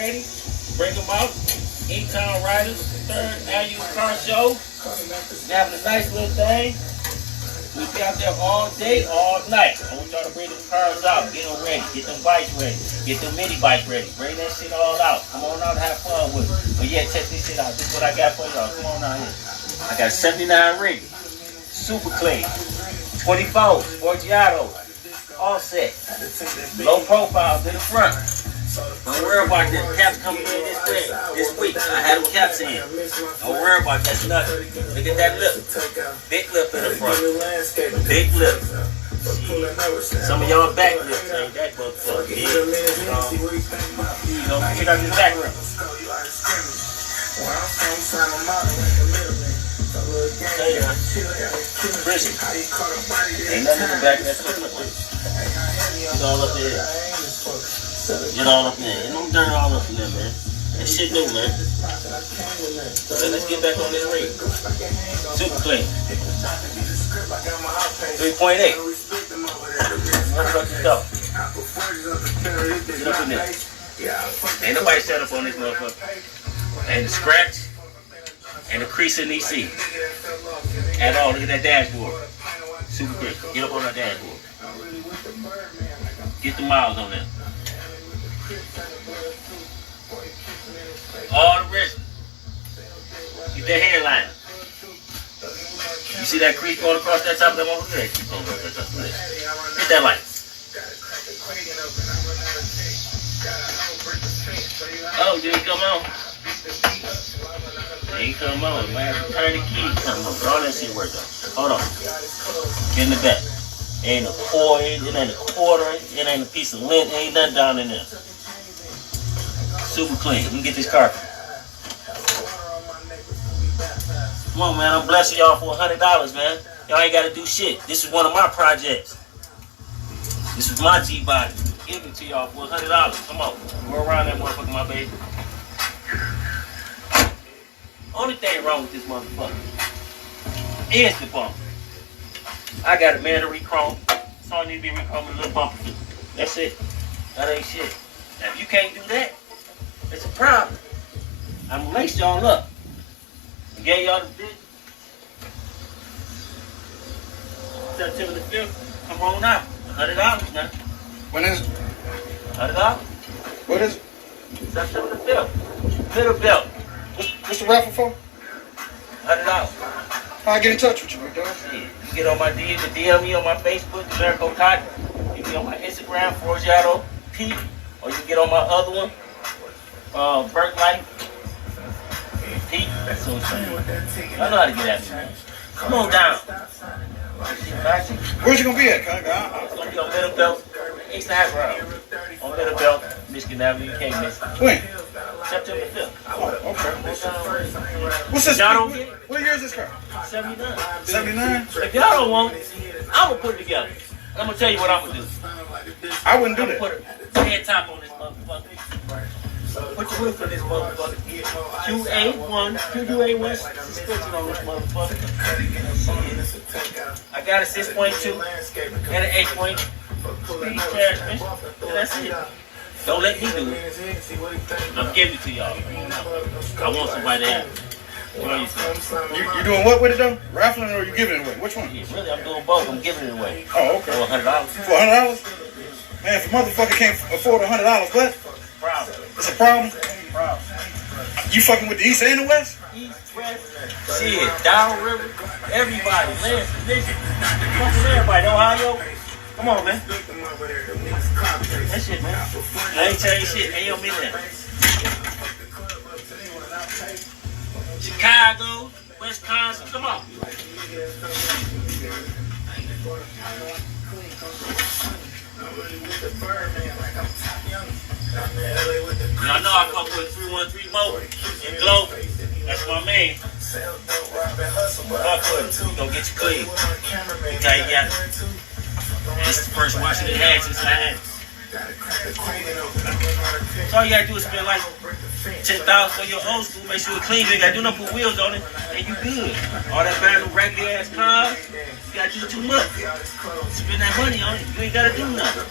ready. Bring them out. In-town riders, 3rd annual car show. Having a nice little thing. We'll be out there all day, all night. I want y'all to bring them cars out. Get them ready. Get them bikes ready. Get them mini bikes ready. Bring that shit all out. Come on out and have fun with it. But yeah, check this shit out. This is what I got for y'all. Come on out here. I got 79 Regal. Super clean. 24 Sportiato. All set. Low profiles in the front. Don't worry about them caps coming in this week. I had them caps in. Don't worry about that. Nothing. Look at that lip. Big lip in the front. Big lip. Some of y'all back lips ain't that motherfucker. Check out this back rim. Prison. Ain't nothing in the back of that lip. It's all up there. Get all up there. Ain't no dirt all up in there, man. That shit new, man. So let's get back on this rig. Super clean. 3.8. Let's go. Get up in there. Ain't nobody set up on this motherfucker. Ain't a scratch. Ain't a crease in these seats. At all. Look at that dashboard. Super clean. Get up on that dashboard. Get the miles on there. All the rest. Get that hairline. You see that crease going across that top of that one? Look at that crease going across that top of that. Hit that light. Oh, did it come on? It ain't come on. Man, turn the key. Come on. All that shit worked out. Hold on. Get in the back. Ain't a cord, it ain't a quarter, it ain't a piece of lint, ain't nothing down in there. Super clean. Let me get this carpet. Come on, man. I'm blessing y'all for $100, man. Y'all ain't got to do shit. This is one of my projects. This is my G-body. Give it to y'all for $100. Come on. Go around that motherfucker, my baby. Only thing wrong with this motherfucker is the bumper. I got a man to re-chrome. So I need to be re-chroming a little bumper. That's it. That ain't shit. Now, if you can't do that, it's a problem. I'm gonna lace y'all up. I gave y'all the bit. September the 5th. Come on out. $100 now. When is it? $100. What is it? September the 5th. Middle belt. What's the raffle for? $100. How I get in touch with you, big dog? You get on my DM me on my Facebook, Jericho Cotton. You get on my Instagram, Forgiato P, or you can get on my other one, Burke Life P. So I know how to get at me, man. Come on down. Where's you gonna be at, cuz? It's gonna be on Middle Belt, Instagram. On Middle Belt, Michigan Avenue, you can't miss it. When? September 5th. Oh, okay. What's this? Y'all don't get it? What year is this car? 79. 79? If y'all don't want it, I'm gonna put it together. I'm gonna tell you what I'm gonna do. I wouldn't do that. Put a head top on this motherfucker. Put the roof on this motherfucker. QA1 suspension on this motherfucker. I got a 6.2 and an 8.2 speed transmission. And that's it. Don't let me do it. I'm giving it to y'all. I want somebody to have it. You doing what with it though? Raffling or you giving it away? Which one? Yeah, really, I'm doing both. I'm giving it away. Oh, okay. For $100. For $100? Man, if a motherfucker can't afford $100, what? Problem. It's a problem? Problem. You fucking with the East and the West? East, West, shit, Down River, everybody, Lansing, Michigan, fucking everybody, Ohio. Come on, man. That shit, man. I ain't telling you shit. Hey, yo, millionaire. Chicago, Wisconsin, come on. Y'all know I come with 313 Mo in Glow. That's my man. Fuck with it. We gonna get you clean. Okay, yeah. This is the first Washington had since I had it. So all you gotta do is spend like $10,000 for your old school. Make sure it's clean. You ain't gotta do nothing, put wheels on it, and you good. All that bad little raggedy ass cars, you gotta do too much. Spend that money on it. You ain't gotta do nothing.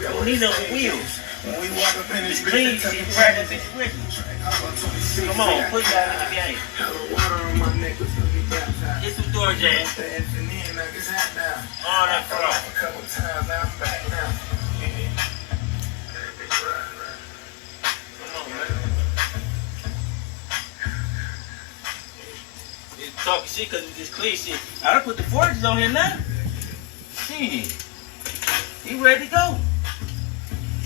You don't need no wheels. It's clean, so you practice it with you. Come on, put that in the game. Get some door jams. All that front. Come on, man. It's talking shit because it's just clean shit. I done put the forges on here now. Shit. He ready to go.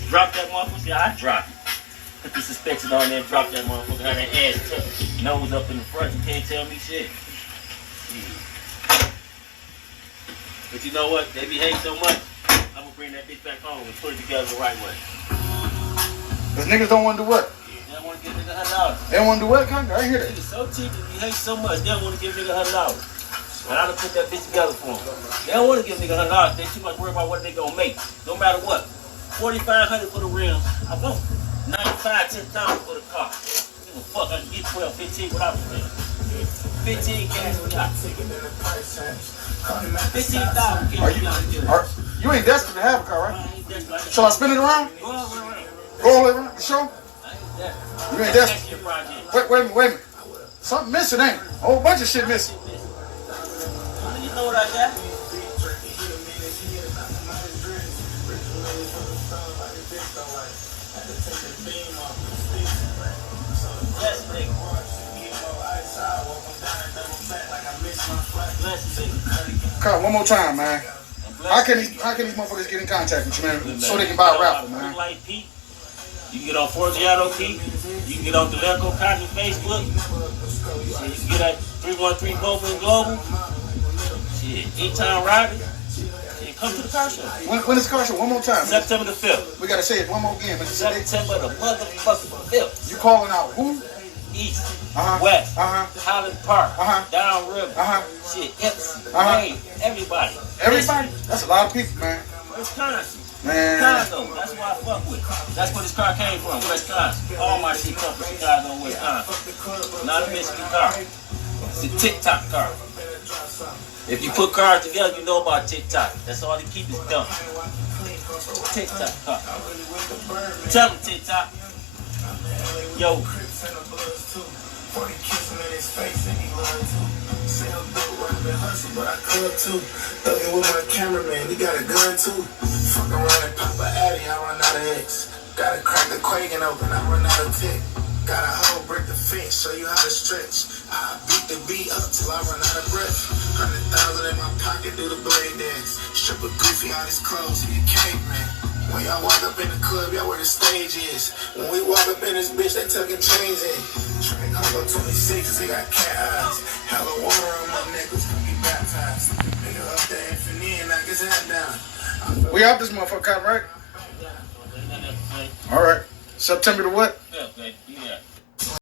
Drop that motherfucker. See, I dropped it. Put the suspension on there, drop that motherfucker. Have that ass tucked. Nose up in the front. You can't tell me shit. But you know what? They behave so much. I'm gonna bring that bitch back home and put it together the right way. Cause niggas don't want to do what? They don't want to give nigga $100. They don't want to do what, Con? I ain't hear that. Niggas so cheap and behave so much. They don't want to give nigga $100. And I done put that bitch together for them. They don't want to give nigga $100. They too much worried about what they gonna make. No matter what. $4,500 for the rims. I won't. $95, $10,000 for the car. Give a fuck. I can get 12, 15 without the thing. 15 cash without. 15,000. You ain't desperate to have a car, right? I ain't desperate. Shall I spin it around? Go all the way around. Go all the way around? You sure? I ain't desperate. You ain't desperate. Your project. Wait a minute. Something missing, ain't it? A whole bunch of shit missing. You know what I got? Bless nigga. Bless nigga. Car, one more time, man. How can these motherfuckers get in contact with you, man? So they can buy a Raffle, man. Pete. You can get on Forgiato Pete. You can get on Deleco Cotton Facebook. Shit, you can get at 313 Bowman Global. Shit, E-Town Riders. Shit, come to the car show. When is the car show? One more time. September the 5th. We gotta say it one more again. September the motherfucking 5th. You calling out who? East, West, Highland Park, Downriver, shit, Epsom, Wayne, everybody. Everybody? That's a lot of people, man. Wisconsin. Man. Chicago, that's why I fuck with. That's where this car came from, Wisconsin. All my shit come from Chicago, Wisconsin. Not a Michigan car. It's a TikTok car. If you put cars together, you know about TikTok. That's all they keep is dumb. TikTok car. Tell them TikTok. Yo. 40 kiss him in his face and he love to. Say I'm dope, rap and hustle, but I club too. Thuggin' with my cameraman, he got a gun too. Fuck around and pop a addy, I run out of X. Gotta crack the Quagan open, I run out of tech. Got a hoe, break the fence, show you how to stretch. I beat the beat up till I run out of breath. 100,000 in my pocket, do the blade dance. Strip a goofy out his clothes, he a caveman. When y'all walk up in the club, y'all where the stage is. When we walk up in this bitch, they tucking chains in. Drink Holo 26, they got cat eyes. Hella water on my nipples, can be baptized. Nigga up there infinite and knock his head down. We out this motherfucker, right? All right. September the what? Yeah, baby. Yeah.